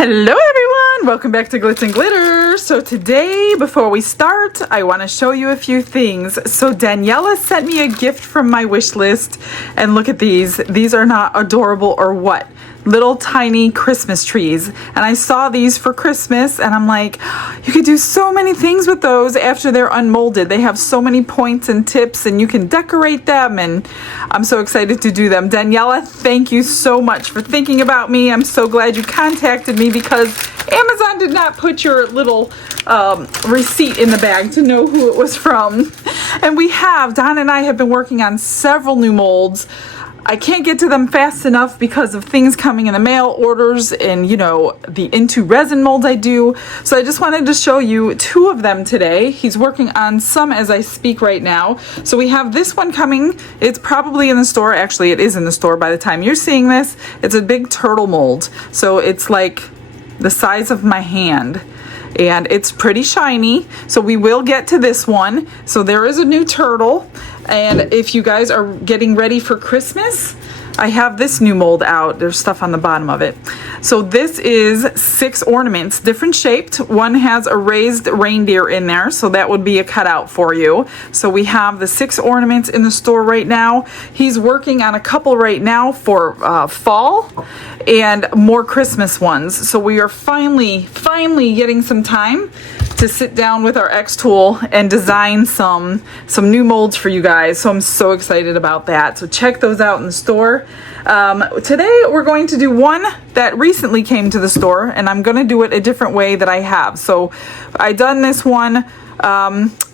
Hello everyone, welcome back to Glitz and Glitter. So today, before we start, I want to show you a few things. So Daniela sent me a gift from my wish list, and look at these. These are not adorable or what? Little tiny Christmas trees. And I saw these for Christmas and I'm like, you could do so many things with those after they're unmolded. They have so many points and tips and you can decorate them, and I'm so excited to do them. Daniela, thank you so much for thinking about me. I'm so glad you contacted me because Amazon did not put your little receipt in the bag to know who it was from. And Don and I have been working on several new molds. I can't get to them fast enough because of things coming in the mail, orders, and the into resin molds I do. So I just wanted to show you two of them today. He's working on some as I speak right now. So we have this one coming. It's probably in the store. Actually, it is in the store by the time you're seeing this. It's a big turtle mold. So it's like the size of my hand. And it's pretty shiny, so we will get to this one. So there is a new turtle, and if you guys are getting ready for Christmas, I have this new mold out. There's stuff on the bottom of it. So this is 6 ornaments, different shaped. One has a raised reindeer in there, so that would be a cutout for you. So we have the 6 ornaments in the store right now. He's working on a couple right now for fall and more Christmas ones. So we are finally getting some time to sit down with our X tool and design some new molds for you guys. So I'm so excited about that. So check those out in the store. Today we're going to do one that recently came to the store, and I'm going to do it a different way that I have. So I done this one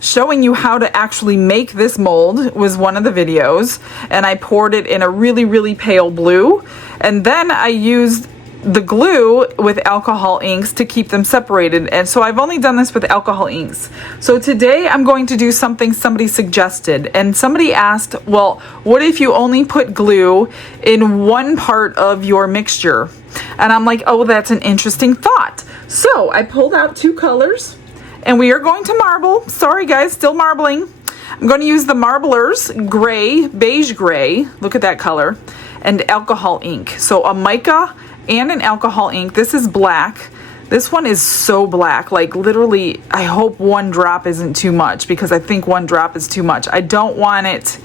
showing you how to actually make this mold was one of the videos, and I poured it in a really pale blue, and then I used the glue with alcohol inks to keep them separated. And so I've only done this with alcohol inks. So today I'm going to do something somebody suggested, and somebody asked, well, what if you only put glue in one part of your mixture? And I'm like, oh, that's an interesting thought. So I pulled out 2 colors, and we are going to marble. Sorry guys, still marbling. I'm going to use the Marblers gray, beige gray, look at that color, and alcohol ink. So a mica and an alcohol ink. This is black. This one is so black, like literally, I hope 1 drop isn't too much, because I think 1 drop is too much. I don't want it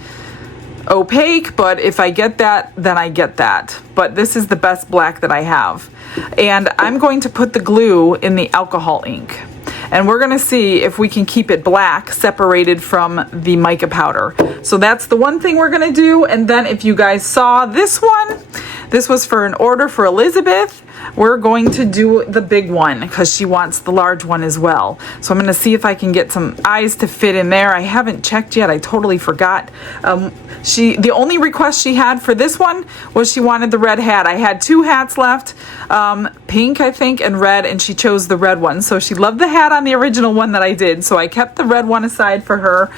opaque, but if I get that, then I get that. But this is the best black that I have. And I'm going to put the glue in the alcohol ink. And we're going to see if we can keep it black separated from the mica powder. So that's the one thing we're going to do. And then if you guys saw this one, this was for an order for Elizabeth. We're going to do the big one because she wants the large one as well. So I'm going to see if I can get some eyes to fit in there. I haven't checked yet. I totally forgot. The only request she had for this one was she wanted the red hat. I had 2 hats left, pink I think and red, and she chose the red one. So she loved the hat on the original one that I did. So I kept the red one aside for her.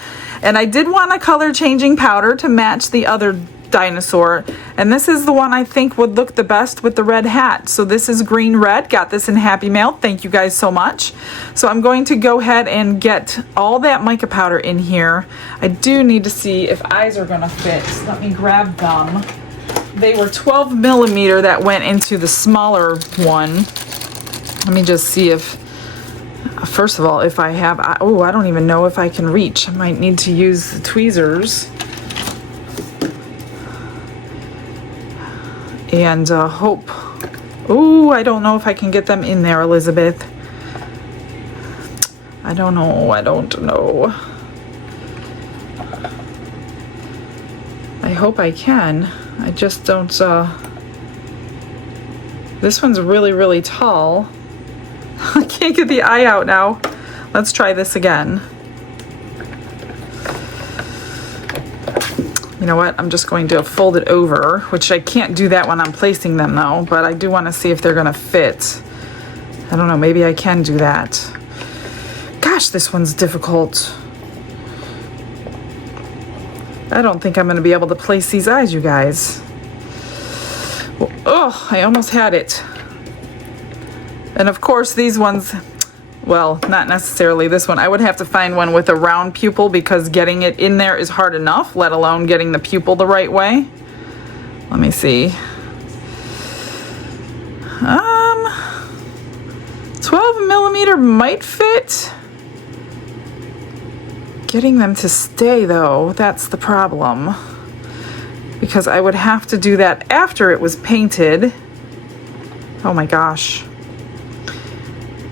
And I did want a color changing powder to match the other Dinosaur, and this is the one I think would look the best with the red hat. So this is green red. Got this in Happy Mail. Thank you guys so much. So I'm going to go ahead and get all that mica powder in here. I do need to see if eyes are gonna fit. So let me grab them. They were 12 millimeter that went into the smaller one. Let me just see if, first of all, if I have, I don't even know if I can reach. I might need to use the tweezers. And hope. I don't know if I can get them in there, Elizabeth. I don't know. I hope I can. I just don't, this one's really tall. I can't get the eye out now. Let's try this again. You know what? I'm just going to fold it over, which I can't do that when I'm placing them though, but I do want to see if they're going to fit. I don't know, maybe I can do that. Gosh, this one's difficult. I don't think I'm going to be able to place these eyes, you guys. Oh, I almost had it. And of course these ones, well, not necessarily this one. I would have to find one with a round pupil because getting it in there is hard enough, let alone getting the pupil the right way. Let me see. millimeter might fit. Getting them to stay though, that's the problem. Because I would have to do that after it was painted. Oh my gosh.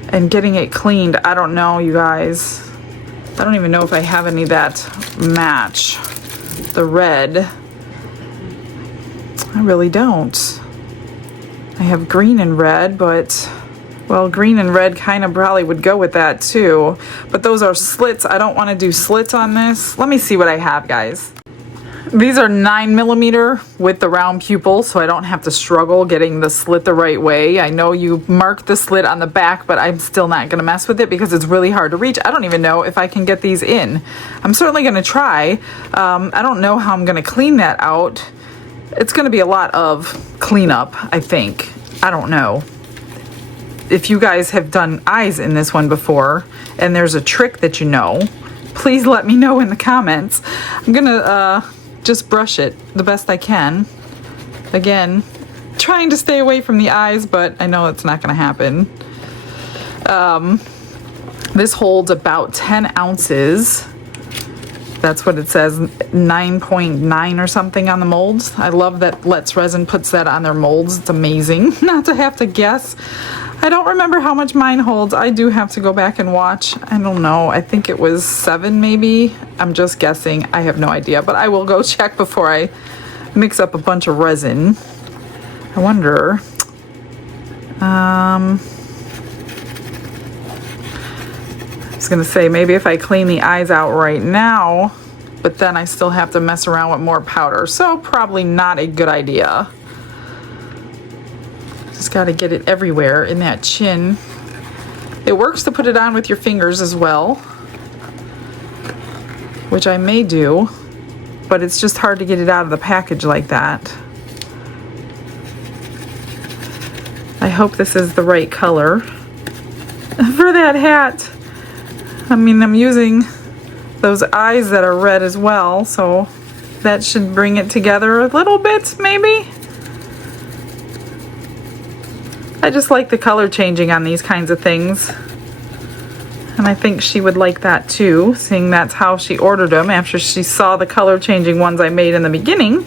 And getting it cleaned, I don't know, you guys. I don't even know if I have any that match the red. I really don't. I have green and red, but, well, green and red kind of probably would go with that too. But those are slits. I don't want to do slits on this. Let me see what I have, guys. These are 9 millimeter with the round pupil, so I don't have to struggle getting the slit the right way. I know you mark the slit on the back, but I'm still not going to mess with it because it's really hard to reach. I don't even know if I can get these in. I'm certainly going to try. I don't know how I'm going to clean that out. It's going to be a lot of cleanup, I think. I don't know. If you guys have done eyes in this one before, and there's a trick that you know, please let me know in the comments. I'm going to just brush it the best I can. Again, trying to stay away from the eyes, but I know it's not going to happen. This holds about 10 ounces. That's what it says, 9.9 or something on the molds. I love that Let's Resin puts that on their molds. It's amazing not to have to guess. I don't remember how much mine holds. I do have to go back and watch. I don't know. I think it was 7 maybe. I'm just guessing. I have no idea, but I will go check before I mix up a bunch of resin. I wonder. I was gonna say maybe if I clean the eyes out right now, but then I still have to mess around with more powder. So probably not a good idea. Just got to get it everywhere in that chin. It works to put it on with your fingers as well, which I may do, but it's just hard to get it out of the package like that. I hope this is the right color for that hat. I mean, I'm using those eyes that are red as well, so that should bring it together a little bit, maybe. I just like the color changing on these kinds of things. And I think she would like that too, seeing that's how she ordered them after she saw the color changing ones I made in the beginning.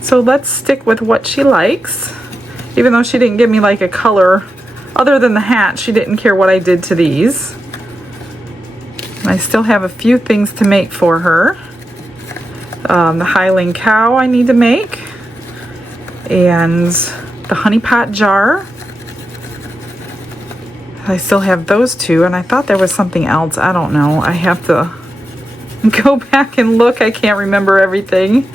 So let's stick with what she likes. Even though she didn't give me like a color, other than the hat, she didn't care what I did to these. I still have a few things to make for her. The Highland cow I need to make. And the honey pot jar. I still have those two, and I thought there was something else. I don't know. I have to go back and look. I can't remember everything.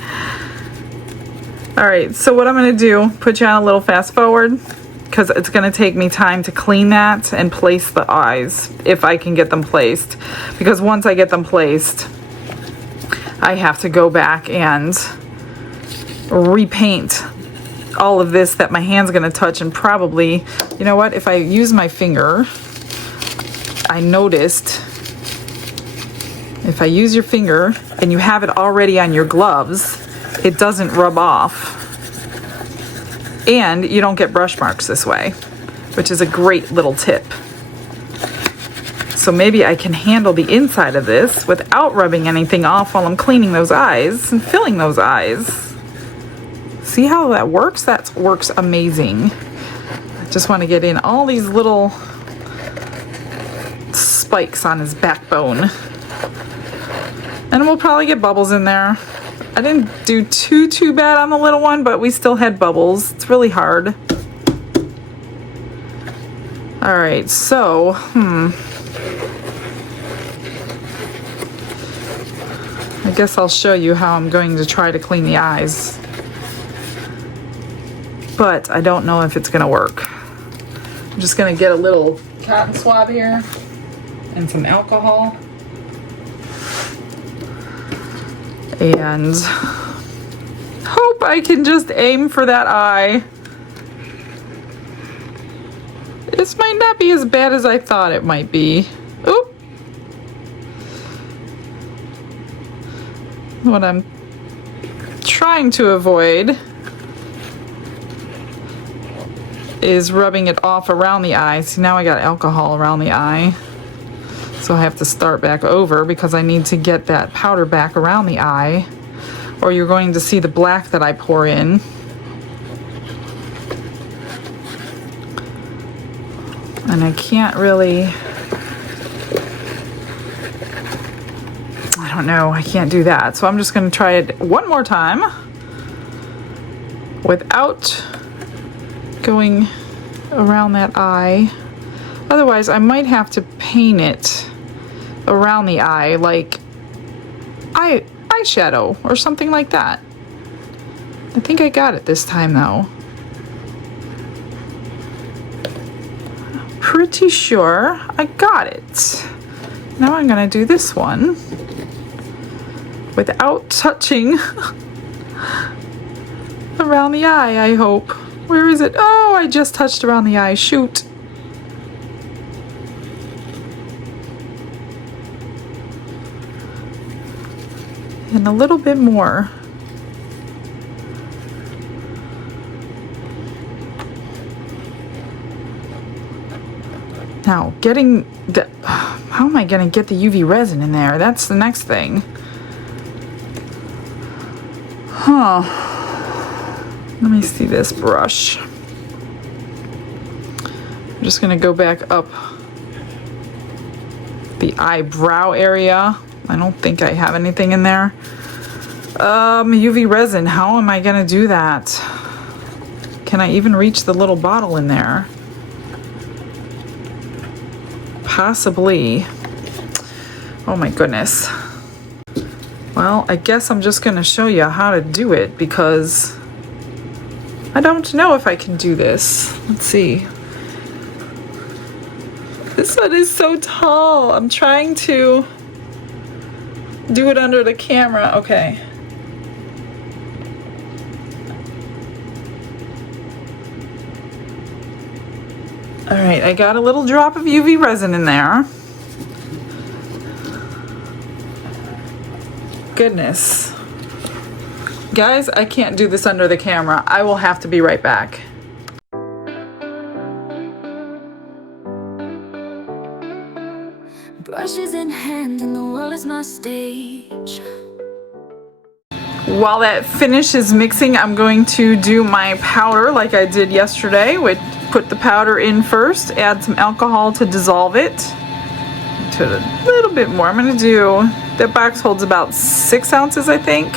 All right, so what I'm going to do, put you on a little fast forward, because it's going to take me time to clean that and place the eyes, if I can get them placed. Because once I get them placed, I have to go back and repaint all of this that my hand's going to touch. And probably, you know what, if I use my finger, I noticed if I use your finger and you have it already on your gloves, it doesn't rub off. And you don't get brush marks this way, which is a great little tip. So maybe I can handle the inside of this without rubbing anything off while I'm cleaning those eyes and filling those eyes. See how that works? That works amazing. I just want to get in all these little spikes on his backbone. And we'll probably get bubbles in there. I didn't do too bad on the little one, but we still had bubbles. It's really hard. All right, so, I guess I'll show you how I'm going to try to clean the eyes. But I don't know if it's gonna work. I'm just gonna get a little cotton swab here and some alcohol. And hope I can just aim for that eye. This might not be as bad as I thought it might be. Oop. What I'm trying to avoid is rubbing it off around the eye. See, now I got alcohol around the eye. So I have to start back over because I need to get that powder back around the eye, or you're going to see the black that I pour in. And I can't really, I don't know, I can't do that. So I'm just going to try it one more time without going around that eye. Otherwise, I might have to paint it around the eye, like eyeshadow or something like that. I think I got it this time, though. Pretty sure I got it. Now I'm gonna do this one without touching around the eye, I hope. Where is it? Oh, I just touched around the eye. Shoot. And a little bit more. Now, getting the, how am I gonna get the UV resin in there? That's the next thing. Huh. Let me see this brush. I'm just gonna go back up the eyebrow area. I don't think I have anything in there. UV resin, how am I gonna do that? Can I even reach the little bottle in there? Possibly. Oh my goodness. Well, I guess I'm just gonna show you how to do it because I don't know if I can do this. Let's see. This one is so tall. I'm trying to do it under the camera. Okay. All right, I got a little drop of UV resin in there. Goodness. Guys, I can't do this under the camera. I will have to be right back. Brushes in hand and the world is my stage. While that finish is mixing, I'm going to do my powder like I did yesterday. Put the powder in first, add some alcohol to dissolve it to a little bit more. I'm going to do, that box holds about 6 ounces, I think.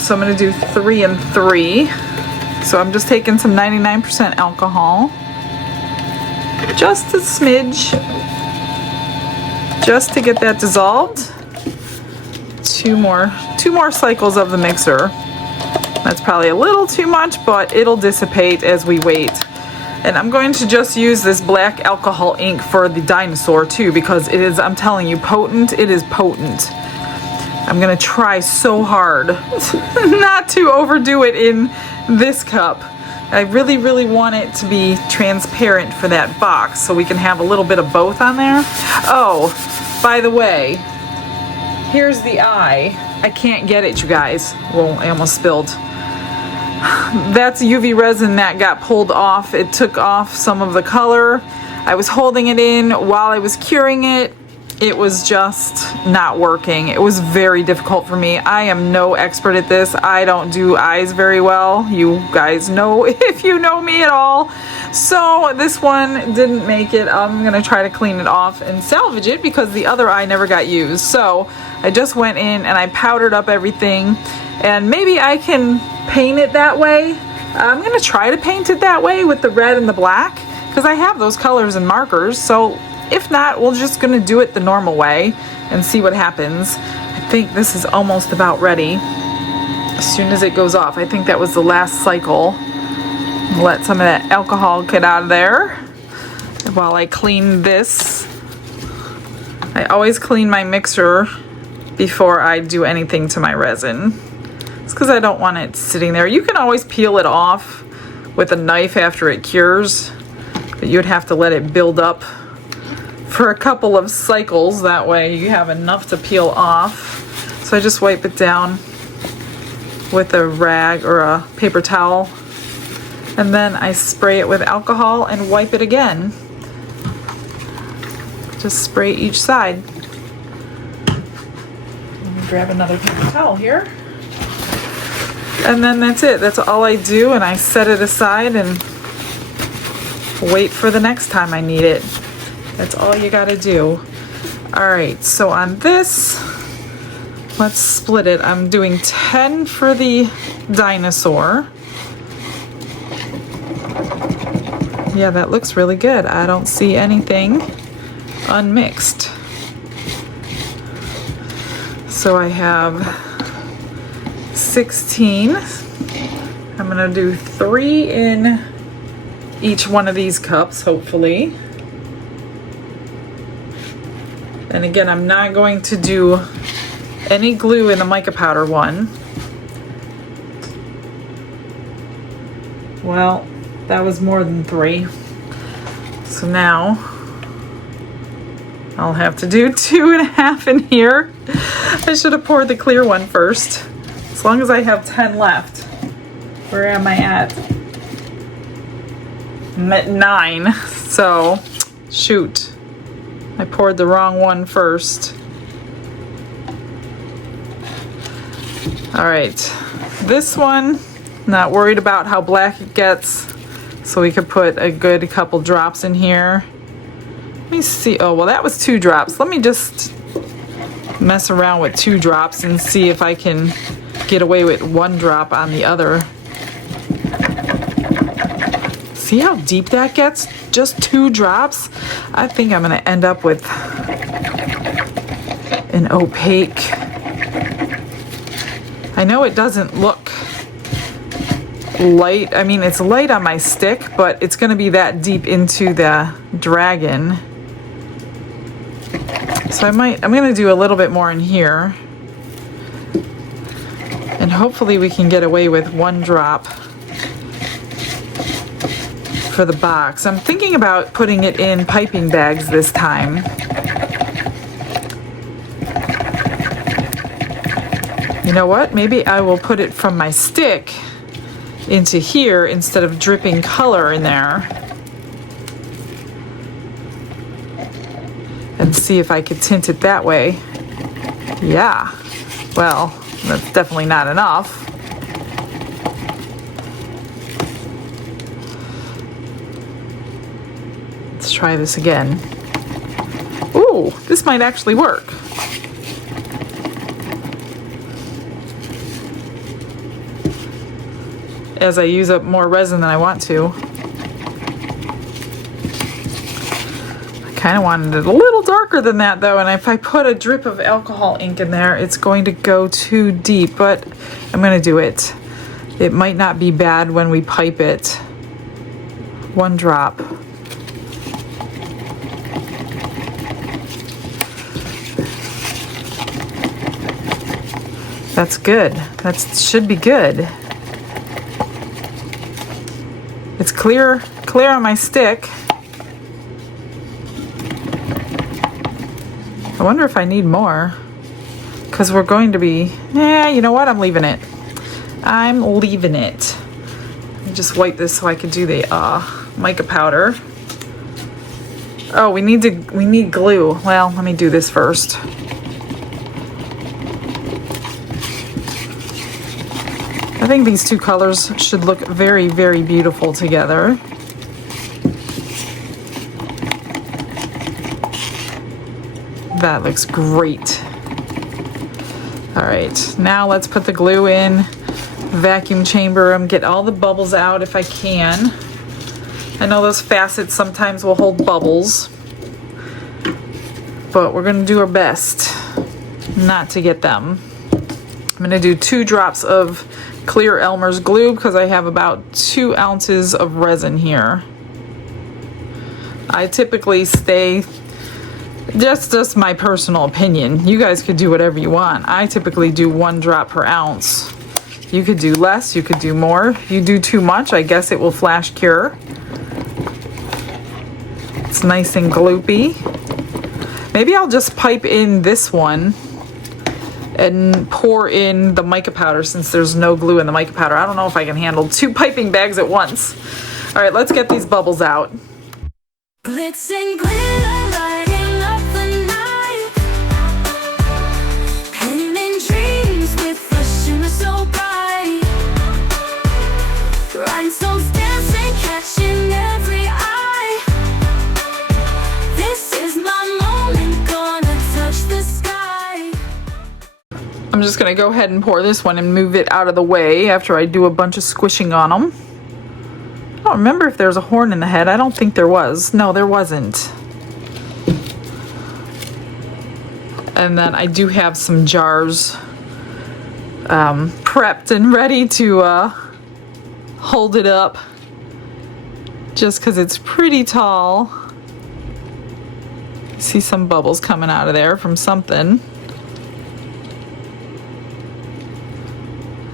So I'm going to do 3 and 3. So I'm just taking some 99% alcohol. Just a smidge. Just to get that dissolved. Two more cycles of the mixer. That's probably a little too much, but it'll dissipate as we wait. And I'm going to just use this black alcohol ink for the Dinosaur too, because it is, I'm telling you, potent. It is potent. I'm gonna try so hard not to overdo it in this cup. I really, really want it to be transparent for that box so we can have a little bit of both on there. Oh, by the way, here's the eye. I can't get it, you guys. Well, I almost spilled. That's UV resin that got pulled off. It took off some of the color. I was holding it in while I was curing it. It was just not working. It was very difficult for me. I am no expert at this. I don't do eyes very well. You guys know if you know me at all. So this one didn't make it. I'm gonna try to clean it off and salvage it because the other eye never got used. So I just went in and I powdered up everything, and maybe I can paint it that way. I'm gonna try to paint it that way with the red and the black because I have those colors and markers. So if not, we're just gonna do it the normal way and see what happens. I think this is almost about ready. As soon as it goes off, I think that was the last cycle. Let some of that alcohol get out of there while I clean this. I always clean my mixer before I do anything to my resin. It's because I don't want it sitting there. You can always peel it off with a knife after it cures, but you'd have to let it build up for a couple of cycles. That way you have enough to peel off. So I just wipe it down with a rag or a paper towel. And then I spray it with alcohol and wipe it again. Just spray each side. Let me grab another paper towel here. And then that's it. That's all I do, and I set it aside and wait for the next time I need it. That's all you gotta do. Alright, so on this, let's split it. I'm doing 10 for the Dinosaur. Yeah, that looks really good. I don't see anything unmixed. So I have 16. I'm gonna do 3 in each one of these cups, hopefully. And again, I'm not going to do any glue in the mica powder one. Well, that was more than 3. So now I'll have to do 2.5 in here. I should have poured the clear one first. As long as I have 10 left. Where am I at? I'm at 9. So, shoot. I poured the wrong one first. Alright. This one, not worried about how black it gets. So we could put a good couple drops in here. Let me see. Oh, well, that was 2 drops. Let me just mess around with 2 drops and see if I can get away with 1 drop on the other. See how deep that gets? Just 2 drops? I think I'm gonna end up with an opaque. I know it doesn't look light. I mean, it's light on my stick, but it's gonna be that deep into the dragon. So I'm gonna do a little bit more in here. And hopefully we can get away with 1 drop for the box. I'm thinking about putting it in piping bags this time. You know what? Maybe I will put it from my stick into here instead of dripping color in there. And see if I could tint it that way. Yeah. Well, that's definitely not enough. Let's try this again. Ooh, this might actually work. As I use up more resin than I want to. I kind of wanted it a little darker than that though, and if I put a drip of alcohol ink in there, it's going to go too deep, but I'm going to do it. It might not be bad when we pipe it. 1 drop. That's good. That should be good. It's clear on my stick. I wonder if I need more. Because we're going to be... you know what? I'm leaving it. I'm leaving it. Let me just wipe this so I can do the mica powder. Oh, we need glue. Well, let me do this first. I think these 2 colors should look very, very beautiful together. That looks great. All right, now let's put the glue in, vacuum chamber them, get all the bubbles out if I can. I know those facets sometimes will hold bubbles, but we're gonna do our best not to get them. I'm gonna do 2 drops of clear Elmer's glue because I have about 2 ounces of resin here. I typically stay, just my personal opinion. You guys could do whatever you want. I typically do 1 drop per ounce. You could do less, you could do more. If you do too much, I guess it will flash cure. It's nice and gloopy. Maybe I'll just pipe in this one and pour in the mica powder since there's no glue in the mica powder. I don't know if I can handle 2 piping bags at once. All right, let's get these bubbles out. Glitz and glitter, lighting up the night. Painting dreams with a shimmer so bright. Rhinestones dancing, catching every eye. This is my moment, gonna touch the sky. I'm just gonna go ahead and pour this one and move it out of the way after I do a bunch of squishing on them. I don't remember if there's a horn in the head. I don't think there was. No, there wasn't. And then I do have some jars prepped and ready to hold it up just because it's pretty tall. See some bubbles coming out of there from something.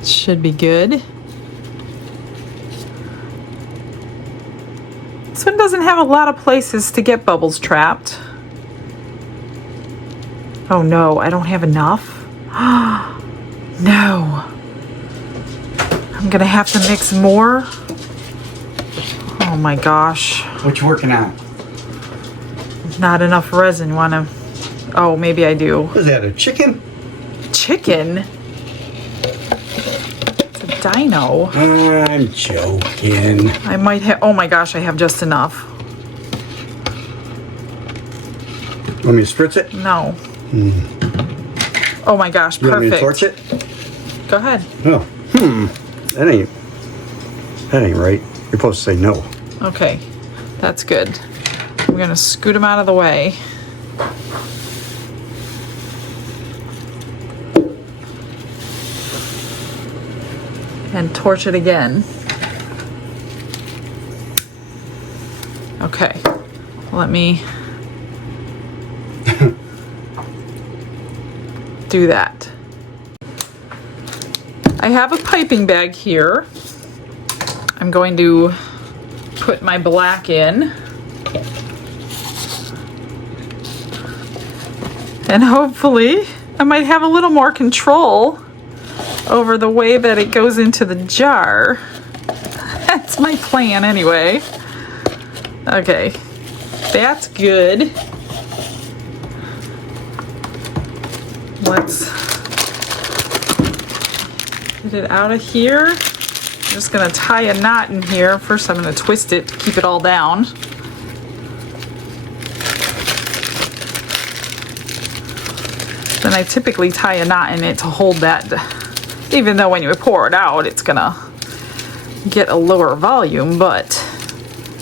Should be good. This one doesn't have a lot of places to get bubbles trapped. Oh no, I don't have enough. No. I'm gonna have to mix more. Oh my gosh. What you working on? Not enough resin. Wanna... Oh, maybe I do. What is that, a chicken? Chicken? Dino. I'm joking. I might have. Oh my gosh, I have just enough. Want me to spritz it? No. Oh my gosh, You want me to perfect. torch it? Go ahead. Oh. That ain't right. You're supposed to say no. Okay, that's good. I'm gonna scoot them out of the way. And torch it again. Okay, let me do that. I have a piping bag here. I'm going to put my black in. And hopefully I might have a little more control over the way that it goes into the jar. That's my plan anyway. Okay, that's good. Let's get it out of here. I'm just gonna tie a knot in here. First I'm gonna twist it to keep it all down. Then I typically tie a knot in it to hold that, even though when you pour it out, it's gonna get a lower volume, but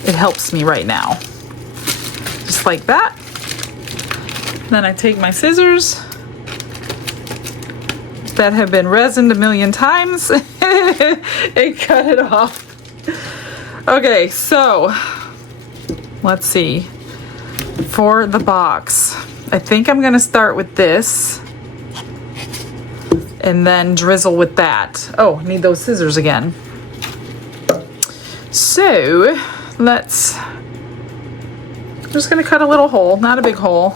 it helps me right now. Just like that. Then I take my scissors that have been resined a million times and cut it off. Okay, so let's see. For the box, I think I'm gonna start with this and then drizzle with that. Oh, I need those scissors again. So I'm just gonna cut a little hole, not a big hole,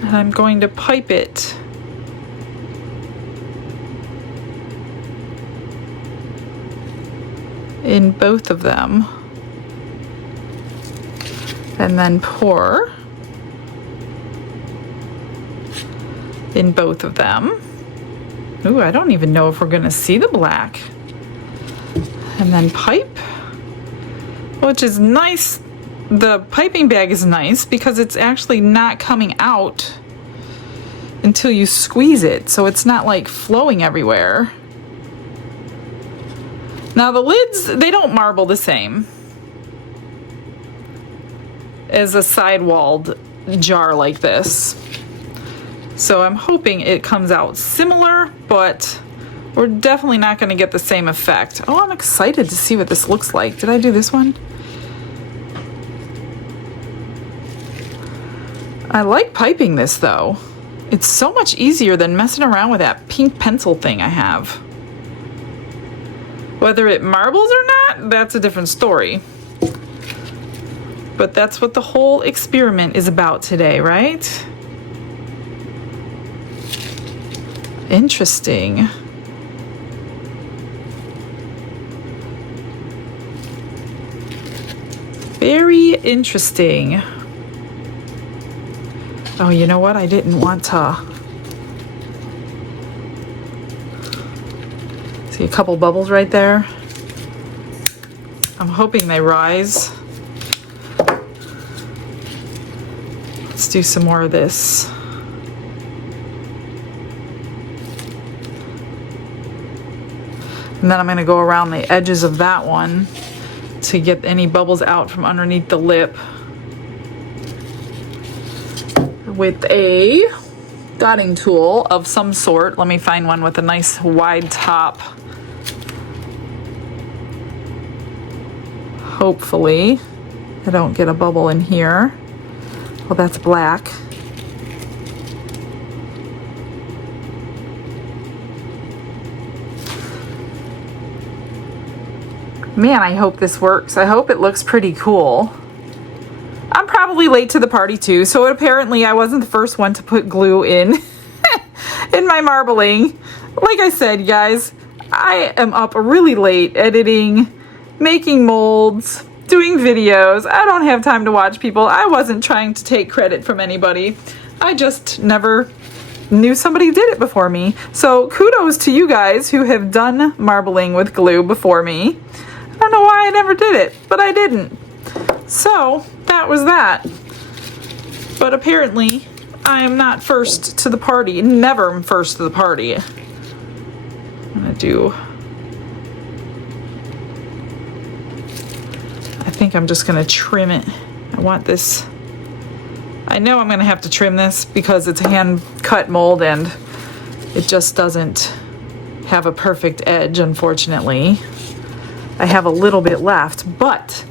and I'm going to pipe it in both of them and then pour in both of them. Ooh, I don't even know if we're gonna see the black. And then pipe, which is nice. The piping bag is nice because it's actually not coming out until you squeeze it, so it's not like flowing everywhere. Now the lids, they don't marble the same as a side-walled jar like this. So I'm hoping it comes out similar, but we're definitely not going to get the same effect. Oh, I'm excited to see what this looks like. Did I do this one? I like piping this though. It's so much easier than messing around with that pink pencil thing I have. Whether it marbles or not, that's a different story. But that's what the whole experiment is about today, right? Interesting. Very interesting. Oh, you know what? I didn't want to. See a couple bubbles right there? I'm hoping they rise. Let's do some more of this. And then I'm going to go around the edges of that one to get any bubbles out from underneath the lip with a dotting tool of some sort. Let me find one with a nice wide top. Hopefully I don't get a bubble in here. Well, that's black. Man, I hope this works. I hope it looks pretty cool. I'm probably late to the party too, so apparently I wasn't the first one to put glue in in my marbling. Like I said, guys, I am up really late editing, making molds, doing videos. I don't have time to watch people. I wasn't trying to take credit from anybody. I just never knew somebody did it before me. So kudos to you guys who have done marbling with glue before me. I don't know why I never did it, but I didn't. So that was that. But apparently I am not first to the party. Never am first to the party. I'm gonna do, I think I'm just gonna trim it. I want this, I know I'm gonna have to trim this because it's a hand cut mold and it just doesn't have a perfect edge, unfortunately. I have a little bit left, but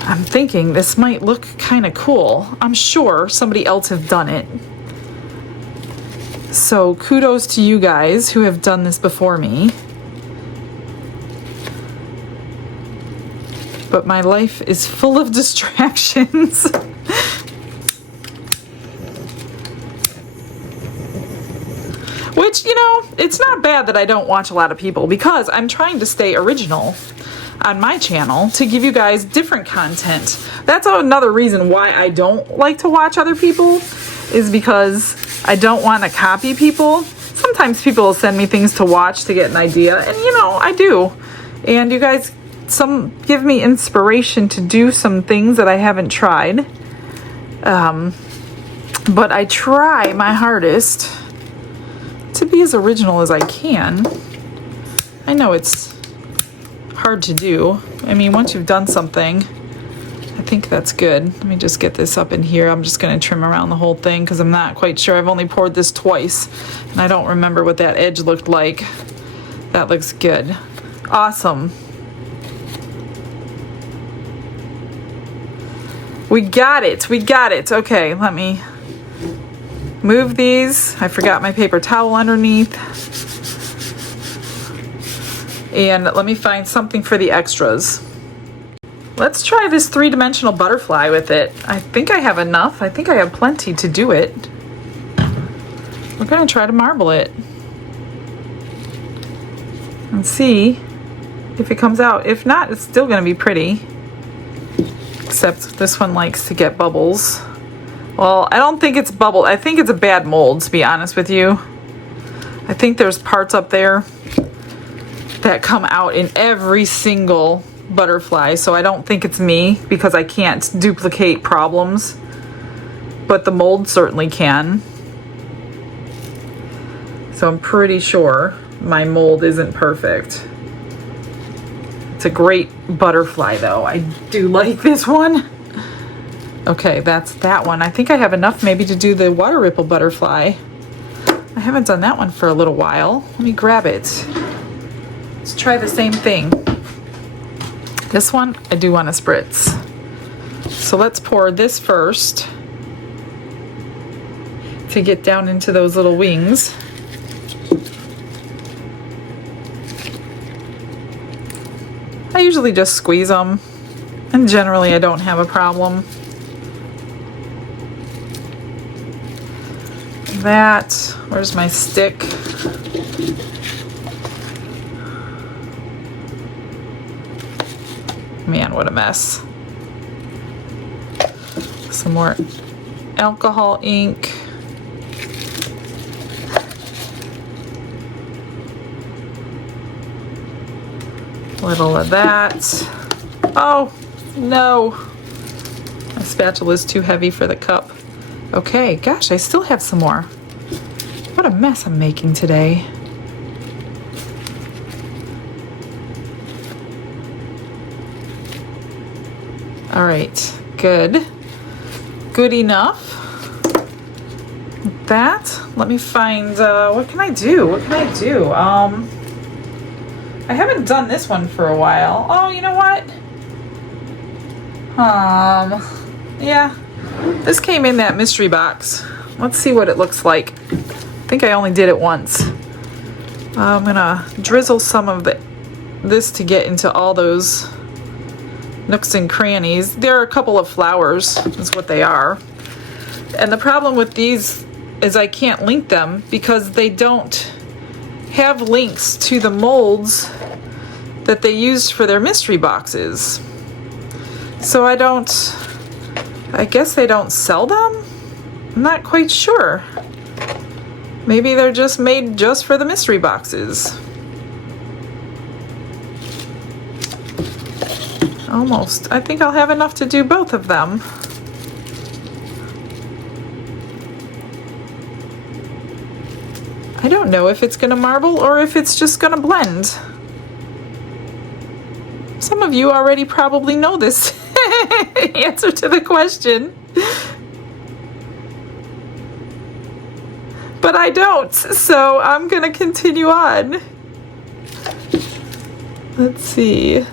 I'm thinking this might look kind of cool. I'm sure somebody else have done it. So kudos to you guys who have done this before me. But my life is full of distractions. Which, you know, it's not bad that I don't watch a lot of people because I'm trying to stay original on my channel to give you guys different content. That's another reason why I don't like to watch other people, is because I don't want to copy people. Sometimes people will send me things to watch to get an idea, and you know, I do. And you guys give me inspiration to do some things that I haven't tried. But I try my hardest to be as original as I can. I know it's hard to do. I mean, once you've done something, I think that's good. Let me just get this up in here. I'm just going to trim around the whole thing because I'm not quite sure. I've only poured this twice and I don't remember what that edge looked like. That looks good. Awesome. We got it. We got it. Okay, let me move these. I forgot my paper towel underneath. And let me find something for the extras. Let's try this 3-dimensional butterfly with it. I think I have enough. I think I have plenty to do it. We're gonna try to marble it and see if it comes out. If not, it's still gonna be pretty. Except this one likes to get bubbles. Well, I don't think it's bubble. I think it's a bad mold, to be honest with you. I think there's parts up there that come out in every single butterfly, so I don't think it's me because I can't duplicate problems, but the mold certainly can. So I'm pretty sure my mold isn't perfect. It's a great butterfly though. I do like this one. Okay, that's that one. I think I have enough maybe to do the water ripple butterfly. I haven't done that one for a little while. Let me grab it. Let's try the same thing. This one, I do want to spritz. So let's pour this first to get down into those little wings. I usually just squeeze them, and generally I don't have a problem. that. Where's my stick? Man, what a mess. Some more alcohol ink. Little of that. Oh, no. My spatula is too heavy for the cup. Okay, gosh, I still have some more. What a mess I'm making today. All right, good. Good enough. That, let me find, what can I do? What can I do? I haven't done this one for a while. Oh, you know what? Yeah, this came in that mystery box. Let's see what it looks like. I think I only did it once. I'm gonna drizzle some of this to get into all those nooks and crannies. There are a couple of flowers, is what they are. And the problem with these is I can't link them because they don't have links to the molds that they used for their mystery boxes. So I guess they don't sell them? I'm not quite sure. Maybe they're just made just for the mystery boxes. Almost. I think I'll have enough to do both of them. I don't know if it's gonna marble or if it's just gonna blend. Some of you already probably know this answer to the question. But I don't, so I'm gonna continue on. Let's see.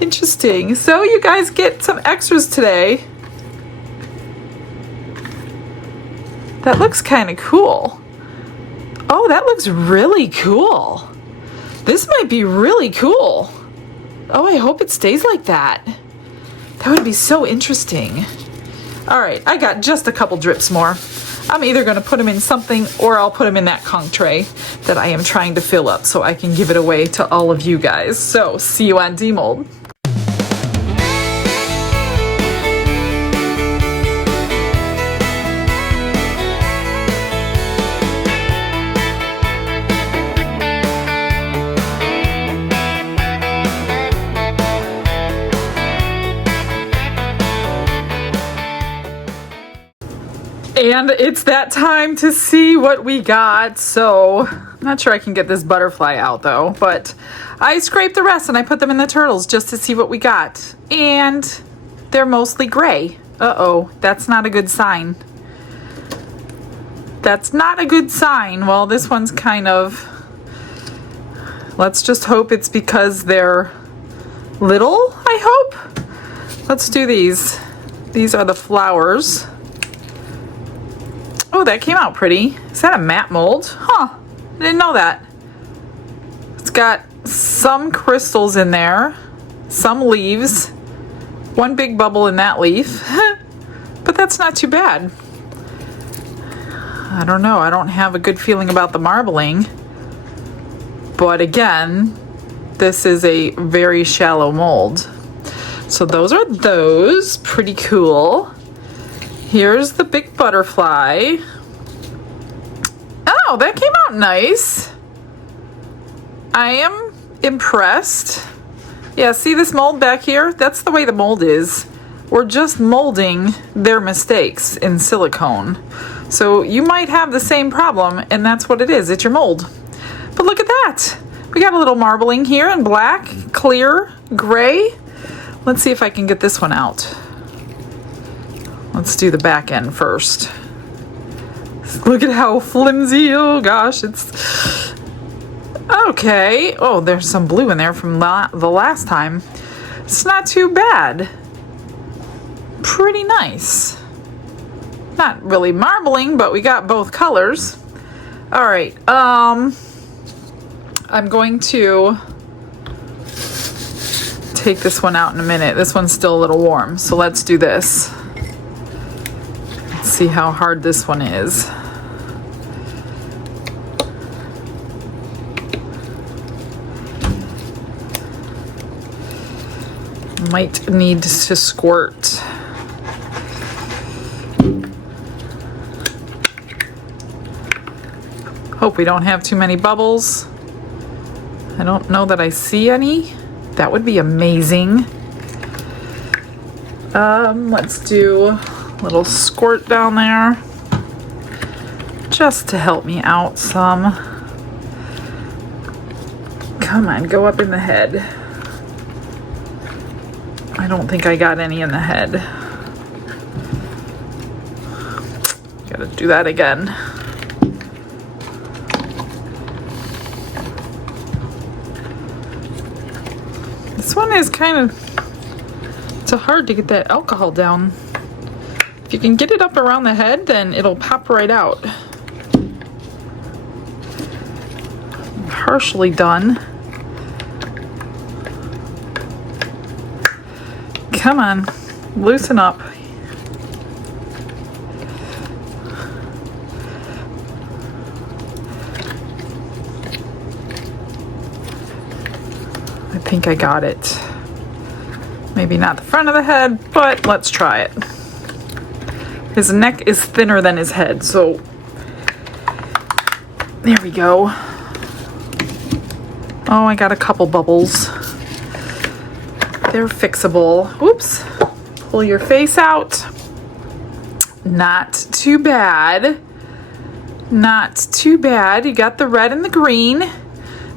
Interesting. So you guys get some extras today. That looks kind of cool. Oh, that looks really cool. This might be really cool. Oh, I hope it stays like that. That would be so interesting. All right, I got just a couple drips more. I'm either going to put them in something or I'll put them in that conch tray that I am trying to fill up so I can give it away to all of you guys. So, see you on Demold. And it's that time to see what we got. So, I'm not sure I can get this butterfly out though, but I scraped the rest and I put them in the turtles just to see what we got. And they're mostly gray. Uh-oh, that's not a good sign. That's not a good sign. Well, this one's kind of... Let's just hope it's because they're little, I hope. Let's do these. These are the flowers. Oh, that came out pretty. Is that a matte mold? Huh, I didn't know that. It's got some crystals in there, some leaves, one big bubble in that leaf, but that's not too bad. I don't know, I don't have a good feeling about the marbling, but again, this is a very shallow mold. So those are those, pretty cool. Here's the big butterfly. Oh, that came out nice. I am impressed. Yeah, see this mold back here? That's the way the mold is. We're just molding their mistakes in silicone. So you might have the same problem, and that's what it is. It's your mold. But look at that. We got a little marbling here in black, clear, gray. Let's see if I can get this one out. Let's do the back end first. Look at how flimsy, oh gosh, it's... Okay, oh, there's some blue in there from the last time. It's not too bad. Pretty nice. Not really marbling, but we got both colors. All right, I'm going to take this one out in a minute. This one's still a little warm, so let's do this. see how hard this one is. Might need to squirt. Hope we don't have too many bubbles. I don't know that I see any. That would be amazing. Let's do a little squirt down there just to help me out some. Come on, go up in the head. I don't think I got any in the head. Gotta do that again. This one is kind of, it's hard to get that alcohol down. If you can get it up around the head, then it'll pop right out. Partially done. Come on, loosen up. I think I got it. Maybe not the front of the head, but let's try it. His neck is thinner than his head, so there we go. Oh, I got a couple bubbles. They're fixable. Oops. Pull your face out. Not too bad. Not too bad. You got the red and the green.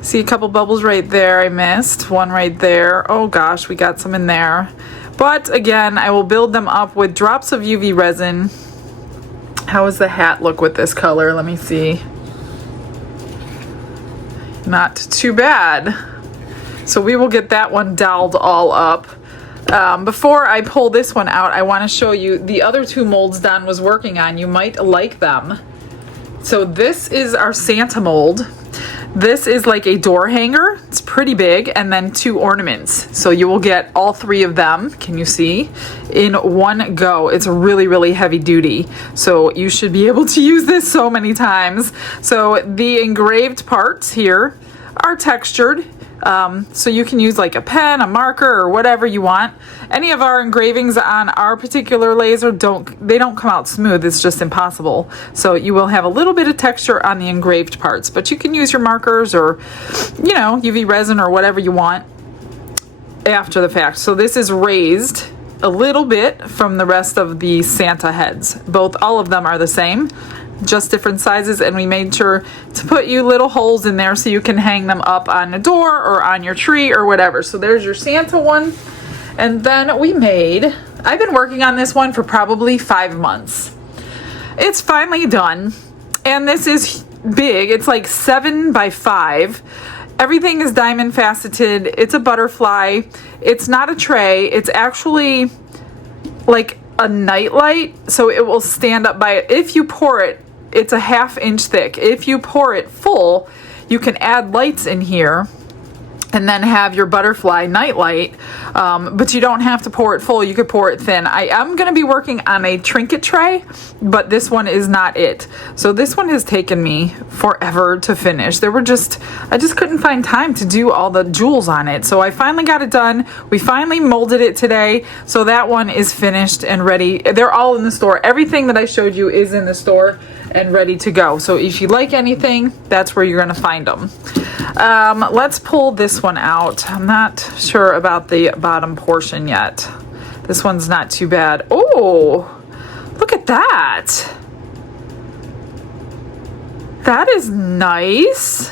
See a couple bubbles right there I missed. One right there. Oh gosh, we got some in there. But again, I will build them up with drops of UV resin. How does the hat look with this color? Let me see. Not too bad. So we will get that one dolled all up. Before I pull this one out, I want to show you the other two molds Don was working on. You might like them. So this is our Santa mold. This is like a door hanger. It's pretty big, and then two ornaments. So you will get all three of them, can you see, in one go. It's really, really heavy duty. So you should be able to use this so many times. So the engraved parts here are textured. So you can use like a pen, a marker, or whatever you want. Any of our engravings on our particular laser don't come out smooth. It's just impossible. So you will have a little bit of texture on the engraved parts, but you can use your markers or, you know, UV resin or whatever you want after the fact. So this is raised a little bit from the rest of the Santa heads. All of them are the same, just different sizes, and we made sure to put you little holes in there so you can hang them up on a door or on your tree or whatever. So there's your Santa one. And then I've been working on this one for probably 5 months. It's finally done, and this is big. It's like 7 by 5. Everything is diamond faceted. It's a butterfly. It's not a tray. It's actually like a nightlight, so it will stand up by it. If you pour it, it's a 1/2 inch thick. If you pour it full, you can add lights in here and then have your butterfly nightlight, but you don't have to pour it full. You could pour it thin. I am going to be working on a trinket tray, but this one is not it. So this one has taken me forever to finish. I just couldn't find time to do all the jewels on it. So I finally got it done. We finally molded it today. So that one is finished and ready. They're all in the store. Everything that I showed you is in the store and ready to go. So if you like anything, that's where you're going to find them. Let's pull this one out. I'm not sure about the bottom portion yet. This one's not too bad. Oh, look at that. That is nice.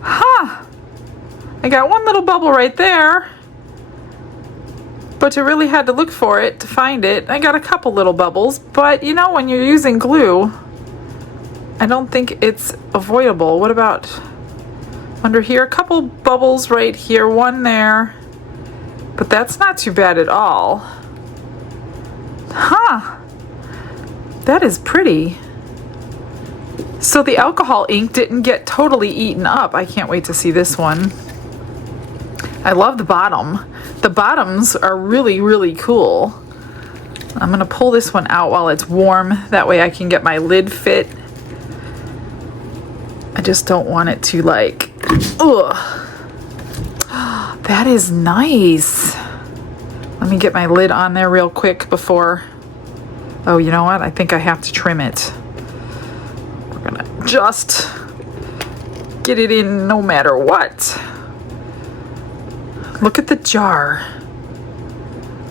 Huh. I got one little bubble right there, but you really had to look for it to find it. I got a couple little bubbles, but you know, when you're using glue, I don't think it's avoidable. What about under here? A couple bubbles right here, one there, but that's not too bad at all. Huh. That is pretty. So the alcohol ink didn't get totally eaten up. I can't wait to see this one. I love the bottom. The bottoms are really, really cool. I'm gonna pull this one out while it's warm. That way I can get my lid fit. I just don't want it to like, ugh. That is nice. Let me get my lid on there real quick before, oh, you know what? I think I have to trim it. We're gonna just get it in no matter what. Look at the jar.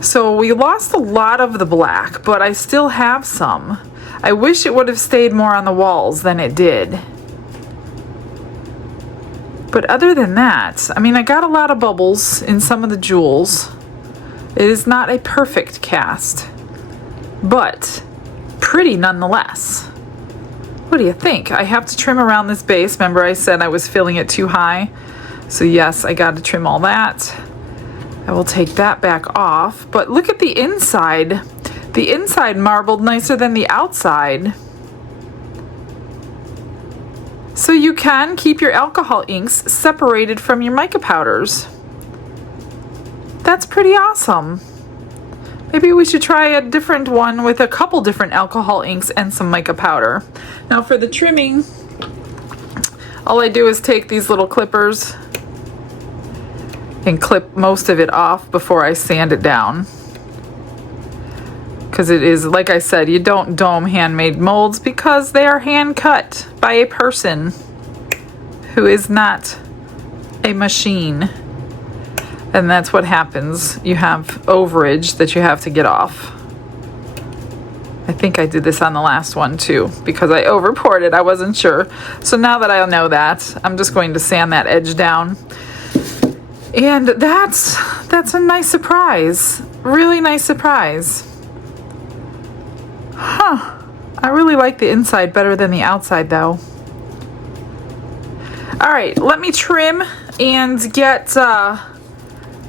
So we lost a lot of the black, but I still have some. I wish it would have stayed more on the walls than it did. But other than that, I mean, I got a lot of bubbles in some of the jewels. It is not a perfect cast, but pretty nonetheless. What do you think? I have to trim around this base. Remember I said I was filling it too high? So yes, I got to trim all that. I will take that back off. But look at the inside. The inside marbled nicer than the outside. So you can keep your alcohol inks separated from your mica powders. That's pretty awesome. Maybe we should try a different one with a couple different alcohol inks and some mica powder. Now for the trimming, all I do is take these little clippers and clip most of it off before I sand it down. Because it is, like I said, you don't dome handmade molds because they are hand cut by a person who is not a machine. And that's what happens. You have overage that you have to get off. I think I did this on the last one too because I over poured it. I wasn't sure. So now that I know that, I'm just going to sand that edge down. And that's a nice surprise. Really nice surprise. Huh. I really like the inside better than the outside though. Alright, let me trim and get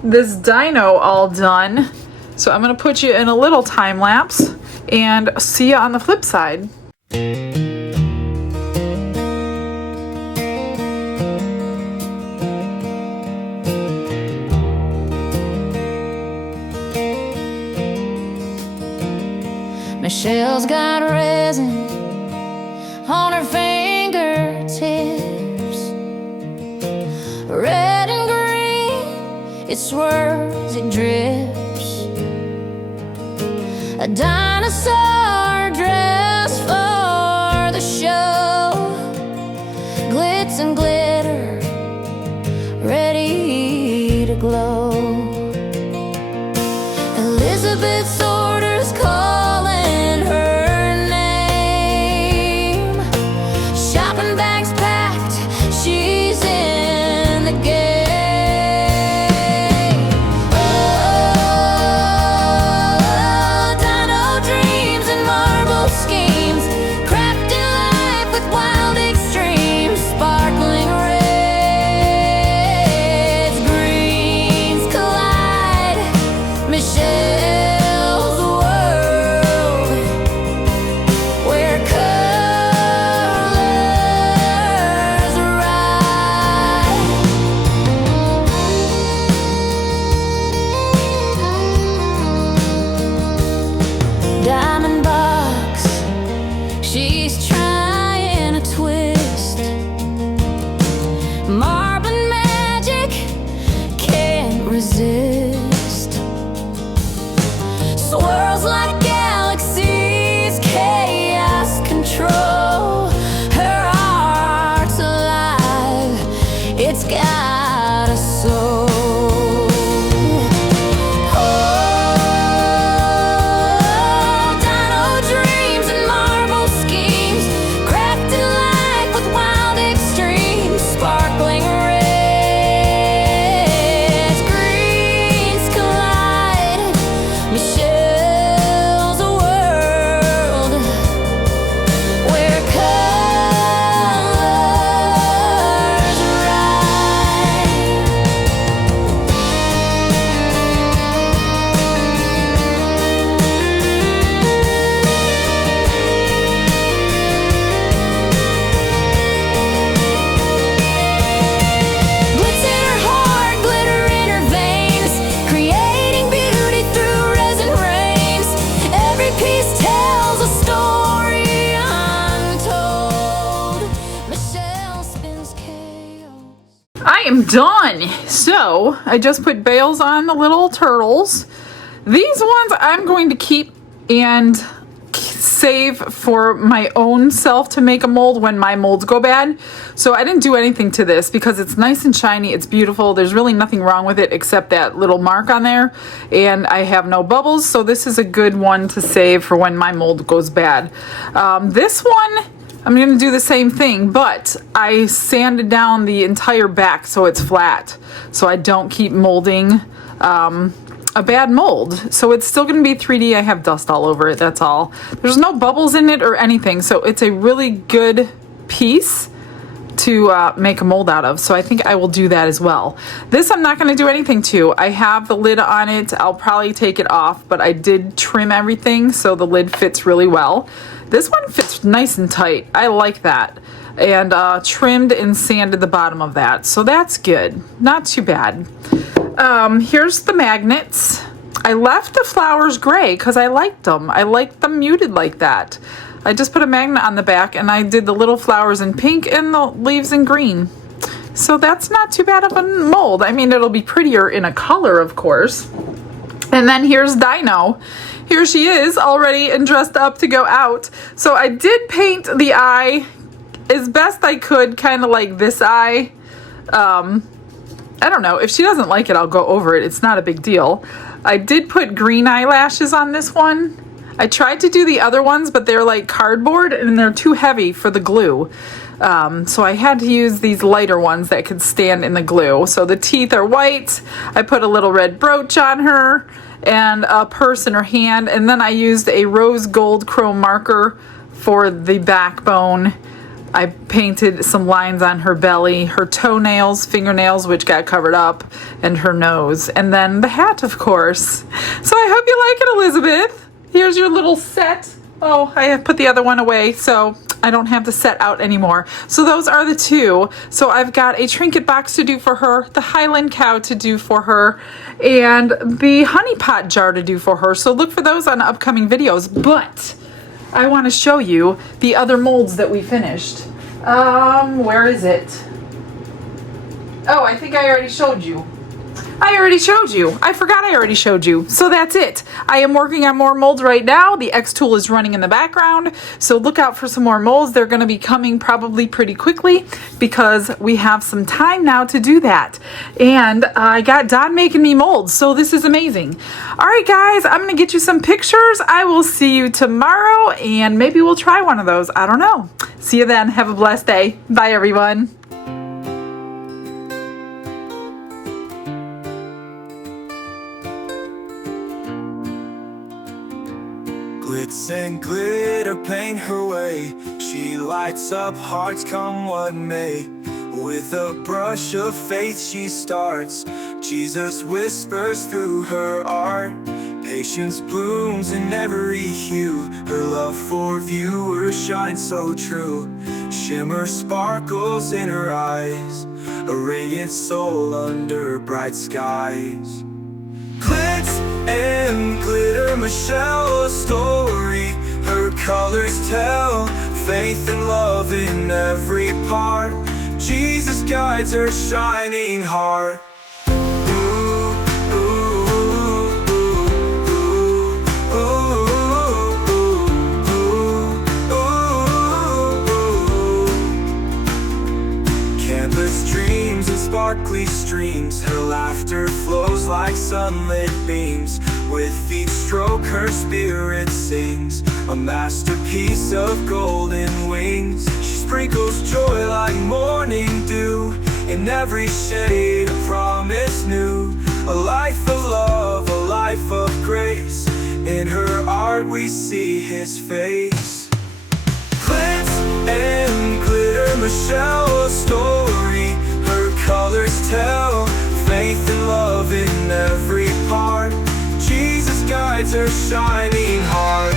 this dino all done. So I'm going to put you in a little time lapse and see you on the flip side. Michelle's got resin on her fingertips, red and green, it swirls, it drips. A dinosaur dress for the show, glitz and glitter, ready to glow. Elizabeth's orders calling her name. Shopping bags packed, she's in the game. Oh, dino dreams and marble schemes, crafting life with wild extremes, sparkling reds, greens collide. Michelle I'm done. So I just put bales on the little turtles. These ones I'm going to keep and save for my own self to make a mold when my molds go bad. So I didn't do anything to this because it's nice and shiny. It's beautiful. There's really nothing wrong with it except that little mark on there, and I have no bubbles, so this is a good one to save for when my mold goes bad. This one I'm going to do the same thing, but I sanded down the entire back so it's flat, so I don't keep molding a bad mold. So it's still going to be 3D. I have dust all over it, that's all. There's no bubbles in it or anything, so it's a really good piece to make a mold out of. So I think I will do that as well. This I'm not going to do anything to. I have the lid on it. I'll probably take it off, but I did trim everything so the lid fits really well. This one fits nice and tight. I like that. And trimmed and sanded the bottom of that. So that's good. Not too bad. Here's the magnets. I left the flowers gray because I liked them. I liked them muted like that. I just put a magnet on the back and I did the little flowers in pink and the leaves in green. So that's not too bad of a mold. I mean, it'll be prettier in a color, of course. And then here's Dino. Here she is, all ready and dressed up to go out. So I did paint the eye as best I could, kind of like this eye. I don't know. If she doesn't like it, I'll go over it. It's not a big deal. I did put green eyelashes on this one. I tried to do the other ones, but they're like cardboard and they're too heavy for the glue. So I had to use these lighter ones that could stand in the glue. So the teeth are white. I put a little red brooch on her and a purse in her hand. And then I used a rose gold chrome marker for the backbone. I painted some lines on her belly, her toenails, fingernails, which got covered up, and her nose. And then the hat, of course. So I hope you like it, Elizabeth. Here's your little set. Oh, I have put the other one away, so I don't have the set out anymore. So those are the two. So I've got a trinket box to do for her, the Highland cow to do for her, and the honey pot jar to do for her. So look for those on upcoming videos. But I want to show you the other molds that we finished. Where is it? Oh, I think I already showed you. I forgot I already showed you. So that's it. I am working on more molds right now. The X tool is running in the background. So look out for some more molds. They're going to be coming probably pretty quickly because we have some time now to do that. And I got Don making me molds. So this is amazing. All right, guys, I'm going to get you some pictures. I will see you tomorrow and maybe we'll try one of those. I don't know. See you then. Have a blessed day. Bye, everyone. Glitz and glitter paint her way. She lights up hearts come what may. With a brush of faith she starts. Jesus whispers through her art. Patience blooms in every hue. Her love for viewers shines so true. Shimmer sparkles in her eyes. A radiant soul under bright skies. Glitz and glitter, Michelle, a story. Her colors tell faith and love in every part. Jesus guides her shining heart. Canvas dreams and sparkly streams. Her laughter flows like sunlit beams. With each stroke her spirit sings. A masterpiece of golden wings. She sprinkles joy like morning dew. In every shade a promise new. A life of love, a life of grace. In her art we see his face. Glitz and glitter, Michelle, a story. Her colors tell faith and love in every part. Jesus guides her shining heart.